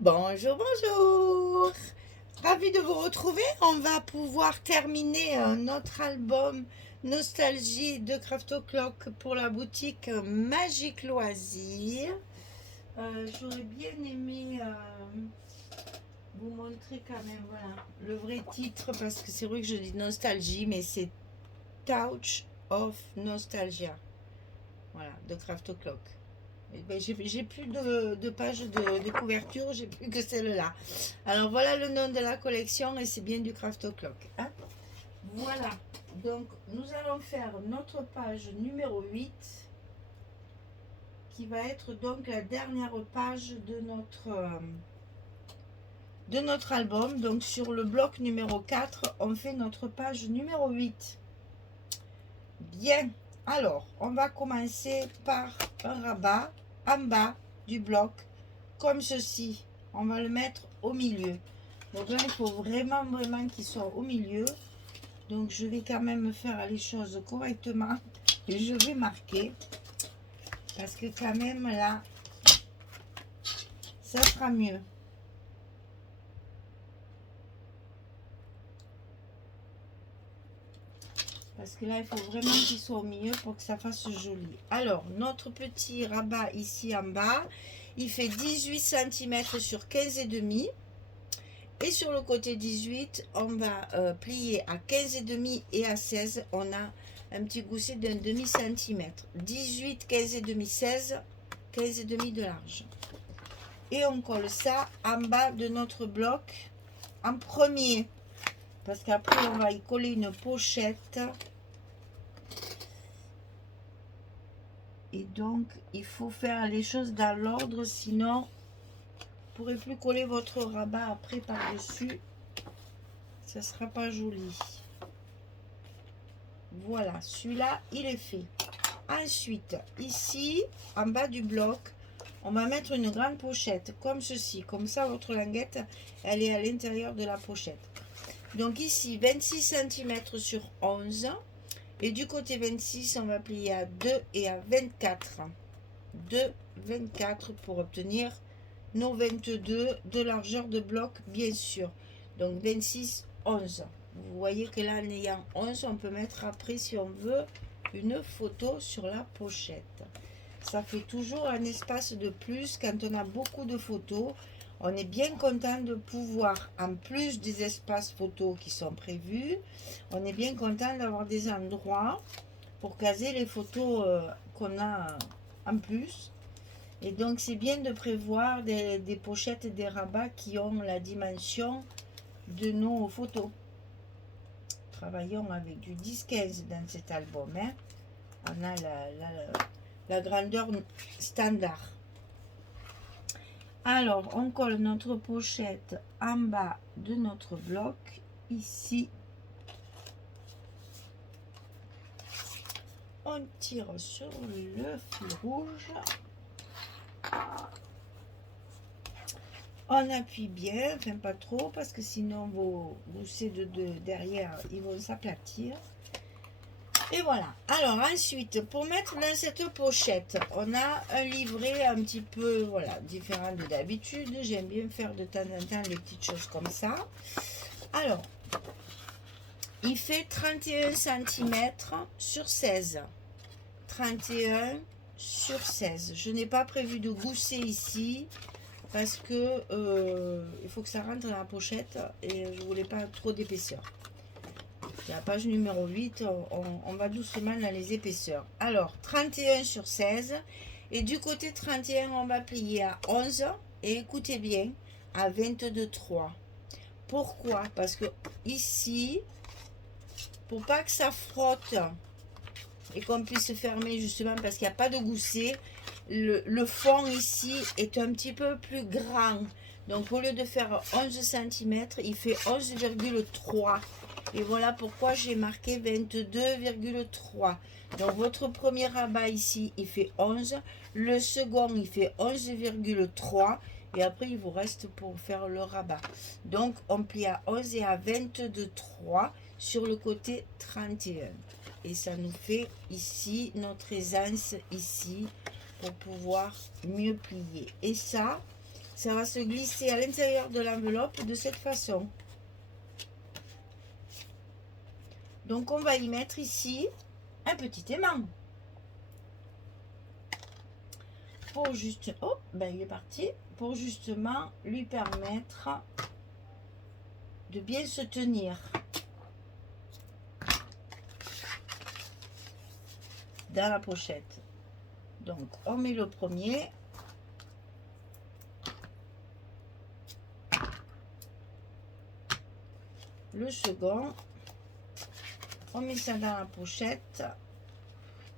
Bonjour, bonjour. Ravi de vous retrouver. On va pouvoir terminer notre album Nostalgie de Craft O'Clock pour la boutique Magique Loisirs. J'aurais bien aimé vous montrer quand même voilà, le vrai titre parce que c'est vrai que je dis nostalgie, mais c'est Touch of Nostalgia. Voilà, de Craft O'Clock. Eh ben, j'ai plus de page de couverture, j'ai plus que celle-là. Alors voilà le nom de la collection et c'est bien du Craft O'Clock. Hein. Voilà, donc nous allons faire notre page numéro 8 qui va être donc la dernière page de notre album. Donc sur le bloc numéro 4, on fait notre page numéro 8. Bien, alors on va commencer par un rabat en bas du bloc comme ceci. On va le mettre au milieu. Donc là, il faut vraiment qu'il soit au milieu. Donc je vais quand même faire les choses correctement. Et je vais marquer. Parce que quand même là, ça sera mieux. Parce que là, il faut vraiment qu'il soit au milieu pour que ça fasse joli. Alors, notre petit rabat ici en bas, il fait 18 cm sur 15,5. Et sur le côté 18, on va plier à 15,5 et à 16. On a un petit gousset d'un demi-centimètre. 18, 15,5, 16, 15,5 de large. Et on colle ça en bas de notre bloc en premier. Parce qu'après, on va y coller une pochette. Et donc, il faut faire les choses dans l'ordre, sinon, vous ne pourrez plus coller votre rabat après par-dessus. Ça ne sera pas joli. Voilà, celui-là, il est fait. Ensuite, ici, en bas du bloc, on va mettre une grande pochette, comme ceci. Comme ça, votre languette, elle est à l'intérieur de la pochette. Donc ici, 26 cm sur 11. Et du côté 26, on va plier à 2 et à 24. 2, 24 pour obtenir nos 22 de largeur de bloc, bien sûr. Donc 26, 11. Vous voyez que là, en ayant 11, on peut mettre après, si on veut, une photo sur la pochette. Ça fait toujours un espace de plus quand on a beaucoup de photos. On est bien content de pouvoir, en plus des espaces photos qui sont prévus, on est bien content d'avoir des endroits pour caser les photos qu'on a en plus. Et donc c'est bien de prévoir des pochettes et des rabats qui ont la dimension de nos photos. Travaillons avec du 10-15 dans cet album. Hein. On a la grandeur standard. Alors, on colle notre pochette en bas de notre bloc, ici. On tire sur le fil rouge. On appuie bien, enfin pas trop, parce que sinon vos goussets de derrière, ils vont s'aplatir. Et voilà. Alors ensuite, pour mettre dans cette pochette, on a un livret un petit peu, voilà, différent de d'habitude. J'aime bien faire de temps en temps des petites choses comme ça. Alors, il fait 31 cm sur 16. 31 sur 16. Je n'ai pas prévu de gousset ici parce que il faut que ça rentre dans la pochette et je voulais pas trop d'épaisseur. La page numéro 8, on va doucement dans les épaisseurs. Alors, 31 sur 16. Et du côté 31, on va plier à 11. Et écoutez bien, à 22,3. Pourquoi? Parce que ici, pour pas que ça frotte et qu'on puisse fermer justement parce qu'il n'y a pas de gousset, le fond ici est un petit peu plus grand. Donc au lieu de faire 11 cm, il fait 11,3. Et voilà pourquoi j'ai marqué 22,3. Donc votre premier rabat ici, il fait 11. Le second, il fait 11,3. Et après, il vous reste pour faire le rabat. Donc on plie à 11 et à 22,3 sur le côté 31. Et ça nous fait ici notre aisance ici pour pouvoir mieux plier. Et ça, ça va se glisser à l'intérieur de l'enveloppe de cette façon. Donc on va y mettre ici un petit aimant. Pour juste, oh, ben il est parti, pour justement lui permettre de bien se tenir dans la pochette. Donc on met le premier, le second, on met ça dans la pochette,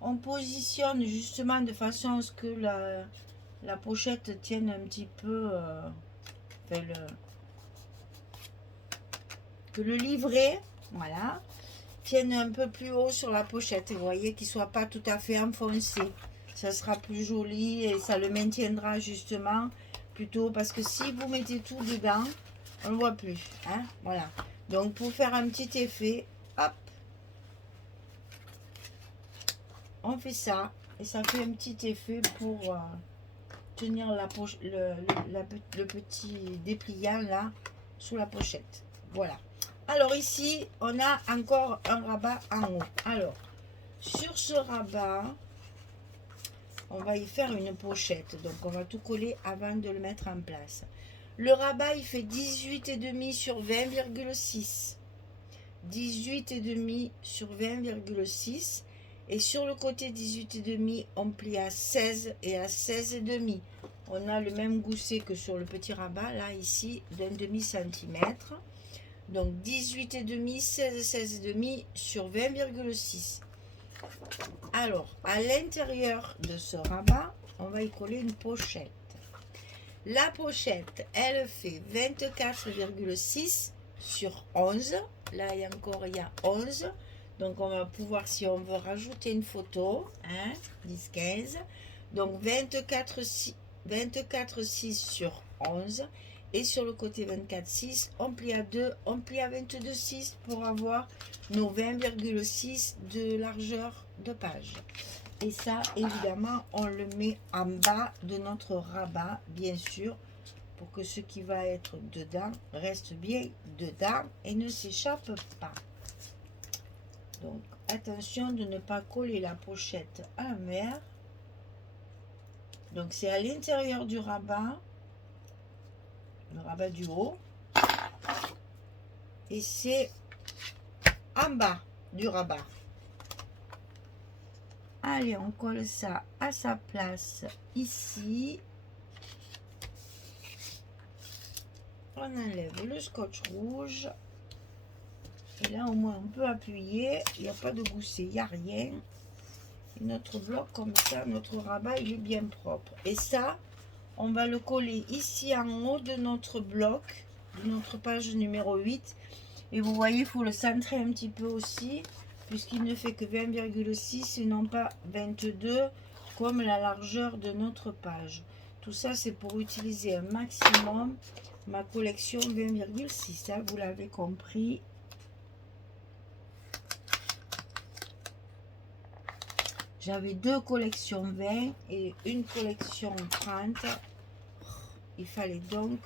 on positionne justement de façon à ce que la pochette tienne un petit peu, que le livret, voilà, tienne un peu plus haut sur la pochette. Vous voyez qu'il ne soit pas tout à fait enfoncé. Ça sera plus joli et ça le maintiendra justement plutôt, parce que si vous mettez tout dedans, on ne le voit plus. Hein, voilà. Donc pour faire un petit effet, hop, on fait ça et ça fait un petit effet pour tenir la poche, le petit dépliant là sous la pochette. Voilà. Alors ici, on a encore un rabat en haut. Alors, sur ce rabat, on va y faire une pochette. Donc, on va tout coller avant de le mettre en place. Le rabat, il fait 18,5 sur 20,6. 18,5 sur 20,6. Et sur le côté 18,5, on plie à 16 et à 16,5. On a le même gousset que sur le petit rabat, là, ici, d'un demi-centimètre. Donc 18,5, 16, 16,5 sur 20,6. Alors, à l'intérieur de ce rabat, on va y coller une pochette. La pochette, elle fait 24,6 sur 11. Là, il y a 11. Donc, on va pouvoir, si on veut, rajouter une photo. 10, 15. Donc, 24,6 sur 11. Et sur le côté 24,6, on plie à 2, on plie à 22,6 pour avoir nos 20,6 de largeur de page. Et ça, évidemment, on le met en bas de notre rabat, bien sûr, pour que ce qui va être dedans reste bien dedans et ne s'échappe pas. Donc, attention de ne pas coller la pochette à l'envers. Donc, c'est à l'intérieur du rabat. Le rabat du haut, et c'est en bas du rabat. Allez, on colle ça à sa place ici. On enlève le scotch rouge et là au moins on peut appuyer, il n'y a pas de gousset, il n'y a rien. Et notre bloc comme ça, notre rabat il est bien propre. Et ça, on va le coller ici en haut de notre bloc, de notre page numéro 8. Et vous voyez, il faut le centrer un petit peu aussi, puisqu'il ne fait que 20,6 et non pas 22, comme la largeur de notre page. Tout ça, c'est pour utiliser un maximum ma collection 20,6. Ça, vous l'avez compris. J'avais 2 collections 20 et une collection 30. Il fallait donc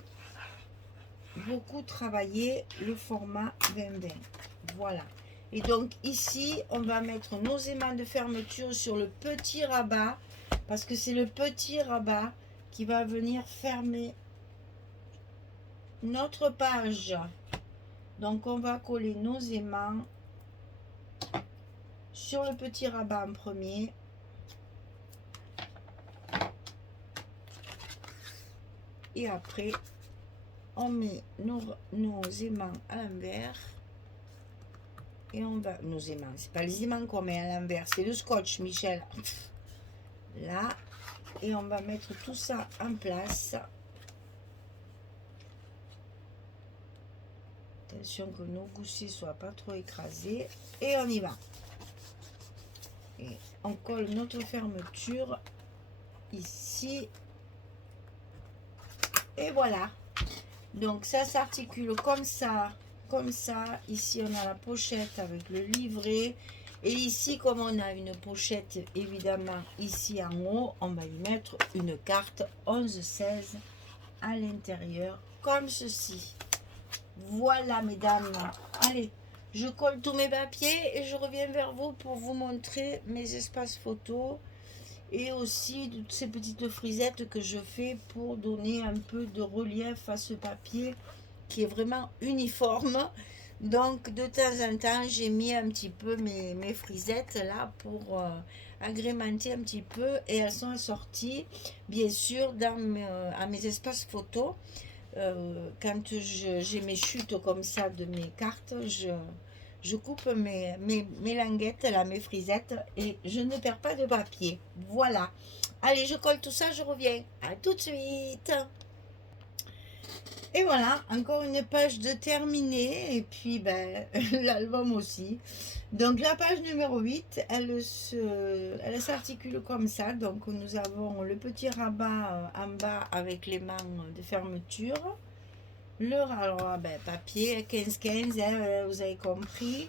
beaucoup travailler le format 20-20. Voilà. Et donc ici, on va mettre nos aimants de fermeture sur le petit rabat, parce que c'est le petit rabat qui va venir fermer notre page. Donc on va coller nos aimants sur le petit rabat en premier. Et après, on met nos aimants à l'envers. Et on va... Nos aimants, c'est pas les aimants qu'on met à l'envers, c'est le scotch, Michel. Là. Et on va mettre tout ça en place. Attention que nos goussets ne soient pas trop écrasés. Et on y va. Et on colle notre fermeture ici. Et voilà. Donc ça s'articule comme ça, comme ça. Ici on a la pochette avec le livret. Et ici, comme on a une pochette évidemment ici en haut, on va y mettre une carte 11-16 à l'intérieur, comme ceci. Voilà, mesdames. Allez, je colle tous mes papiers et je reviens vers vous pour vous montrer mes espaces photos et aussi toutes ces petites frisettes que je fais pour donner un peu de relief à ce papier qui est vraiment uniforme. Donc de temps en temps j'ai mis un petit peu mes frisettes là pour agrémenter un petit peu, et elles sont assorties bien sûr à mes espaces photos. Quand j'ai mes chutes comme ça de mes cartes, je coupe mes languettes là, mes frisettes, et je ne perds pas de papier. Voilà. Allez, je colle tout ça, je reviens. À tout de suite. Et voilà, encore une page de terminée, et puis ben, l'album aussi. Donc la page numéro 8, elle s'articule comme ça. Donc nous avons le petit rabat en bas avec les mains de fermeture. Alors ben, papier 15-15, hein, vous avez compris.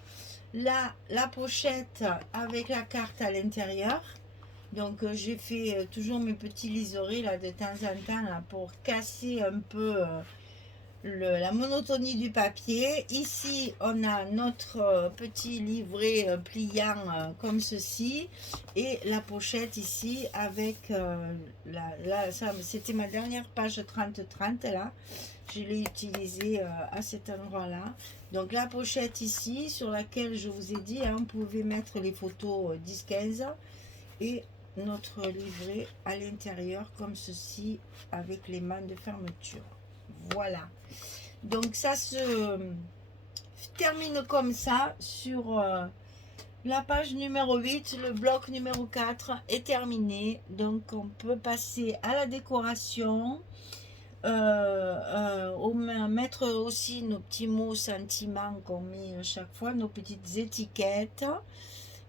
Là, la pochette avec la carte à l'intérieur. Donc j'ai fait toujours mes petits liserés là de temps en temps là, pour casser un peu la monotonie du papier. Ici on a notre petit livret pliant comme ceci, et la pochette ici avec là ça c'était ma dernière page 30-30 là, je l'ai utilisé à cet endroit là. Donc la pochette ici sur laquelle je vous ai dit hein, vous pouvez mettre les photos 10-15, et notre livret à l'intérieur comme ceci avec les mains de fermeture. Voilà, donc ça se termine comme ça sur la page numéro 8. Le bloc numéro 4 est terminé, donc on peut passer à la décoration. Mettre aussi nos petits mots sentiments qu'on met chaque fois, nos petites étiquettes.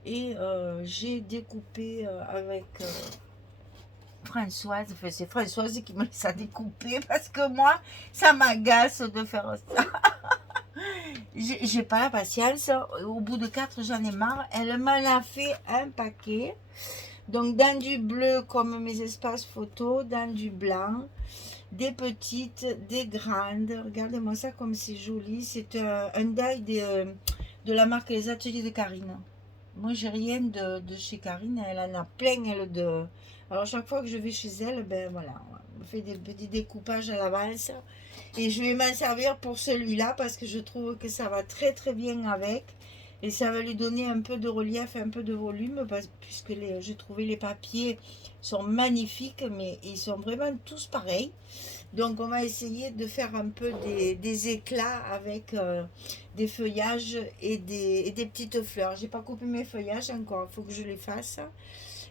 Et j'ai découpé avec Françoise, enfin c'est Françoise qui me laisse à découper parce que moi ça m'agace de faire ça. J'ai pas la patience, au bout de 4 j'en ai marre. Elle m'en a fait un paquet, donc dans du bleu comme mes espaces photos, dans du blanc, des petites, des grandes. Regardez-moi ça comme c'est joli. C'est un die de la marque Les Ateliers de Karine. Moi j'ai rien de chez Karine, elle en a plein elle de. Alors chaque fois que je vais chez elle, ben voilà, on fait des petits découpages à l'avance, et je vais m'en servir pour celui-là parce que je trouve que ça va très très bien avec, et ça va lui donner un peu de relief, un peu de volume, puisque j'ai trouvé les papiers sont magnifiques, mais ils sont vraiment tous pareils. Donc on va essayer de faire un peu des éclats avec des feuillages et des petites fleurs. J'ai pas coupé mes feuillages encore, il faut que je les fasse.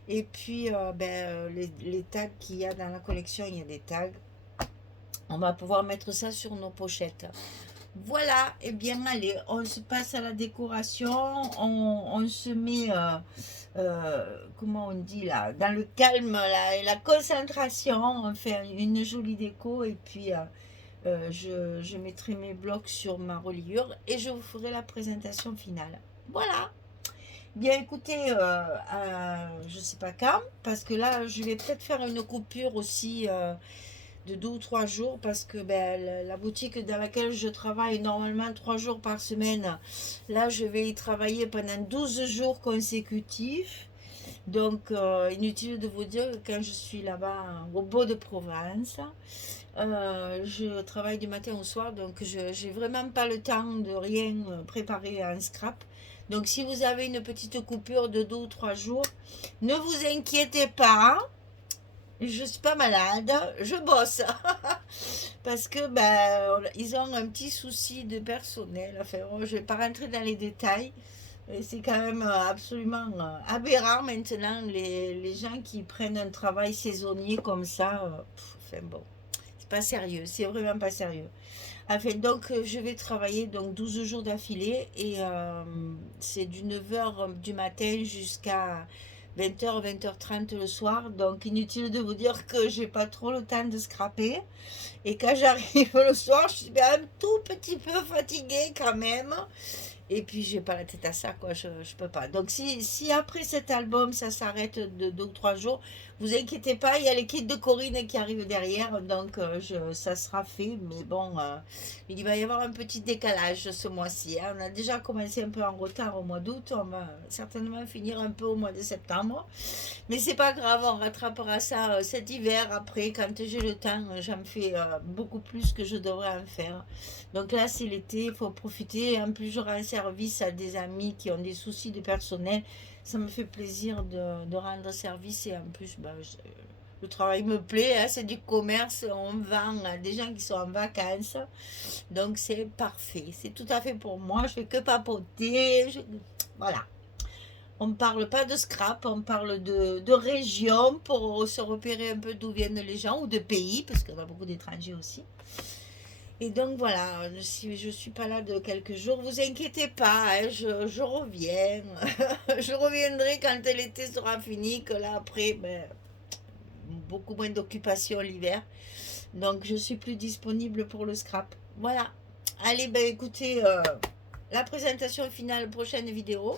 Et puis les tags qu'il y a dans la collection, il y a des tags. On va pouvoir mettre ça sur nos pochettes. Voilà, et bien allez, on se passe à la décoration, on se met, comment on dit là, dans le calme là, et la concentration, on fait une jolie déco, et puis je mettrai mes blocs sur ma reliure et je vous ferai la présentation finale. Voilà. Bien écoutez, je sais pas quand, parce que là je vais peut-être faire une coupure aussi de 2 ou 3 jours, parce que ben, la boutique dans laquelle je travaille normalement 3 jours par semaine, là je vais y travailler pendant 12 jours consécutifs. Donc inutile de vous dire que quand je suis là-bas au Beau de Provence, je travaille du matin au soir, donc je n'ai vraiment pas le temps de rien préparer en scrap. Donc si vous avez une petite coupure de 2 ou 3 jours, ne vous inquiétez pas, je suis pas malade, je bosse. Parce que ben, ils ont un petit souci de personnel. Enfin, je vais pas rentrer dans les détails. C'est quand même absolument aberrant maintenant, les gens qui prennent un travail saisonnier comme ça. Enfin bon, c'est pas sérieux, c'est vraiment pas sérieux. Enfin, donc je vais travailler donc 12 jours d'affilée, et c'est du 9h du matin jusqu'à 20h, 20h30 le soir. Donc inutile de vous dire que j'ai pas trop le temps de scraper. Et quand j'arrive le soir, je suis un tout petit peu fatiguée quand même. Et puis, j'ai pas la tête à ça, quoi. Je peux pas. Donc, si après cet album, ça s'arrête de 2 ou 3 jours, vous inquiétez pas, il y a les kits de Corinne qui arrivent derrière. Donc, ça sera fait. Mais bon, il va y avoir un petit décalage ce mois-ci, hein. On a déjà commencé un peu en retard au mois d'août. On va certainement finir un peu au mois de septembre. Mais c'est pas grave, on rattrapera ça cet hiver. Après, quand j'ai le temps, j'en fais beaucoup plus que je devrais en faire. Donc là, c'est l'été, il faut profiter. En plus, je rends service à des amis qui ont des soucis de personnel. Ça me fait plaisir de rendre service et en plus, le travail me plaît, hein, c'est du commerce, on vend à des gens qui sont en vacances. Donc c'est parfait, c'est tout à fait pour moi. Je fais que papoter. Voilà. On ne parle pas de scrap, on parle de région pour se repérer un peu d'où viennent les gens ou de pays, parce qu'on a beaucoup d'étrangers aussi. Et donc voilà, si je suis pas là de quelques jours, vous inquiétez pas, hein, je reviens. Je reviendrai quand l'été sera fini, que là après, beaucoup moins d'occupation l'hiver. Donc je suis plus disponible pour le scrap. Voilà. Allez, écoutez, la présentation finale, prochaine vidéo.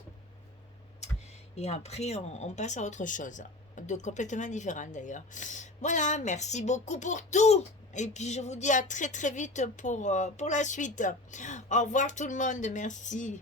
Et après, on passe à autre chose, de complètement différent d'ailleurs. Voilà, merci beaucoup pour tout. Et puis je vous dis à très très vite pour la suite. Au revoir tout le monde, merci.